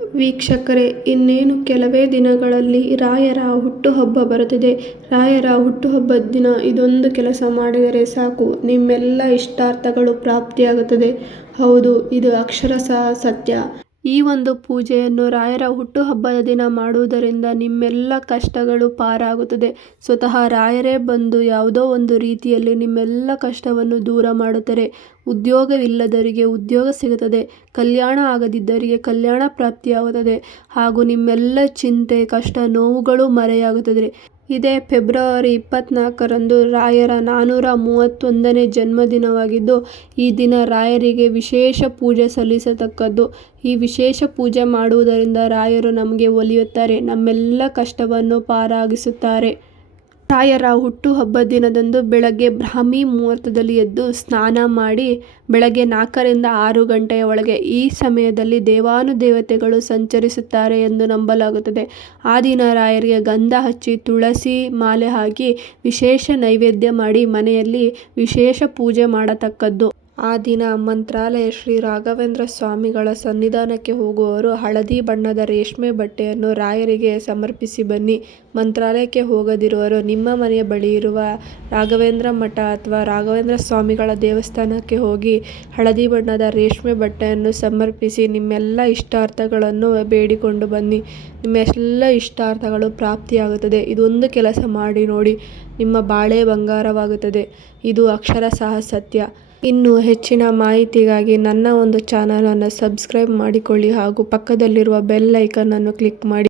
ವೀಕ್ಷಕರೇ, ಇನ್ನೇನು ಕೆಲವೇ ದಿನಗಳಲ್ಲಿ ರಾಯರ ಹುಟ್ಟುಹಬ್ಬ ಬರುತ್ತಿದೆ. ರಾಯರ ಹುಟ್ಟುಹಬ್ಬದ ದಿನ ಇದೊಂದು ಕೆಲಸ ಮಾಡಿದರೆ ಸಾಕು, ನಿಮ್ಮೆಲ್ಲ ಇಷ್ಟಾರ್ಥಗಳು ಪ್ರಾಪ್ತಿಯಾಗುತ್ತದೆ. ಹೌದು, ಇದು ಅಕ್ಷರಶಃ ಸತ್ಯ. ಈ ಒಂದು ಪೂಜೆಯನ್ನು ರಾಯರ ಹುಟ್ಟುಹಬ್ಬದ ದಿನ ಮಾಡುವುದರಿಂದ ನಿಮ್ಮೆಲ್ಲ ಕಷ್ಟಗಳು ಪಾರಾಗುತ್ತದೆ. ಸ್ವತಃ ರಾಯರೇ ಬಂದು ಯಾವುದೋ ಒಂದು ರೀತಿಯಲ್ಲಿ ನಿಮ್ಮೆಲ್ಲ ಕಷ್ಟವನ್ನು ದೂರ ಮಾಡುತ್ತಾರೆ. ಉದ್ಯೋಗವಿಲ್ಲದವರಿಗೆ ಉದ್ಯೋಗ ಸಿಗುತ್ತದೆ, ಕಲ್ಯಾಣ ಆಗದಿದ್ದವರಿಗೆ ಕಲ್ಯಾಣ ಪ್ರಾಪ್ತಿಯಾಗುತ್ತದೆ, ಹಾಗೂ ನಿಮ್ಮೆಲ್ಲ ಚಿಂತೆ, ಕಷ್ಟ, ನೋವುಗಳು ಮರೆಯಾಗುತ್ತದೆ. ಇದೇ ಫೆಬ್ರವರಿ 24ರಂದು ರಾಯರ 431ನೇ ಜನ್ಮದಿನವಾಗಿದ್ದು, ಈ ದಿನ ರಾಯರಿಗೆ ವಿಶೇಷ ಪೂಜೆ ಸಲ್ಲಿಸತಕ್ಕದ್ದು. ಈ ವಿಶೇಷ ಪೂಜೆ ಮಾಡುವುದರಿಂದ ರಾಯರು ನಮಗೆ ಒಲಿಯುತ್ತಾರೆ, ನಮ್ಮೆಲ್ಲ ಕಷ್ಟವನ್ನು ಪಾರಾಗಿಸುತ್ತಾರೆ. ರಾಯರ ಹುಟ್ಟುಹಬ್ಬದ ದಿನದಂದು ಬೆಳಗ್ಗೆ ಬ್ರಾಹ್ಮಿ ಮುಹೂರ್ತದಲ್ಲಿ ಎದ್ದು ಸ್ನಾನ ಮಾಡಿ ಬೆಳಗ್ಗೆ 4ರಿಂದ 6 ಗಂಟೆಯ ಒಳಗೆ ಈ ಸಮಯದಲ್ಲಿ ದೇವಾನುದೇವತೆಗಳು ಸಂಚರಿಸುತ್ತಾರೆ ಎಂದು ನಂಬಲಾಗುತ್ತದೆ. ಆ ದಿನ ರಾಯರಿಗೆ ಗಂಧ ಹಚ್ಚಿ ತುಳಸಿ ಮಾಲೆ ಹಾಕಿ ವಿಶೇಷ ನೈವೇದ್ಯ ಮಾಡಿ ಮನೆಯಲ್ಲಿ ವಿಶೇಷ ಪೂಜೆ ಮಾಡತಕ್ಕದ್ದು. ಆ ದಿನ ಮಂತ್ರಾಲಯ ಶ್ರೀ ರಾಘವೇಂದ್ರ ಸ್ವಾಮಿಗಳ ಸನ್ನಿಧಾನಕ್ಕೆ ಹೋಗುವವರು ಹಳದಿ ಬಣ್ಣದ ರೇಷ್ಮೆ ಬಟ್ಟೆಯನ್ನು ರಾಯರಿಗೆ ಸಮರ್ಪಿಸಿ ಬನ್ನಿ. ಮಂತ್ರಾಲಯಕ್ಕೆ ಹೋಗದಿರುವವರು ನಿಮ್ಮ ಮನೆಯ ಬಳಿ ಇರುವ ರಾಘವೇಂದ್ರ ಮಠ ಅಥವಾ ರಾಘವೇಂದ್ರ ಸ್ವಾಮಿಗಳ ದೇವಸ್ಥಾನಕ್ಕೆ ಹೋಗಿ ಹಳದಿ ಬಣ್ಣದ ರೇಷ್ಮೆ ಬಟ್ಟೆಯನ್ನು ಸಮರ್ಪಿಸಿ ನಿಮ್ಮೆಲ್ಲ ಇಷ್ಟಾರ್ಥಗಳನ್ನು ಬೇಡಿಕೊಂಡು ಬನ್ನಿ. ನಿಮ್ಮೆಲ್ಲ ಇಷ್ಟಾರ್ಥಗಳು ಪ್ರಾಪ್ತಿಯಾಗುತ್ತದೆ. ಇದೊಂದು ಕೆಲಸ ಮಾಡಿ ನೋಡಿ, ನಿಮ್ಮ ಬಾಳೆ ಬಂಗಾರವಾಗುತ್ತದೆ. ಇದು ಅಕ್ಷರಶಃ ಸತ್ಯ. ಇನ್ನು ಹೆಚ್ಚಿನ ಮಾಹಿತಿಗಾಗಿ ನನ್ನ ಒಂದು ಚಾನಲನ್ನು ಸಬ್ಸ್ಕ್ರೈಬ್ ಮಾಡಿಕೊಳ್ಳಿ ಹಾಗೂ ಪಕ್ಕದಲ್ಲಿರುವ ಬೆಲ್ ಐಕಾನ್ ಅನ್ನು ಕ್ಲಿಕ್ ಮಾಡಿ.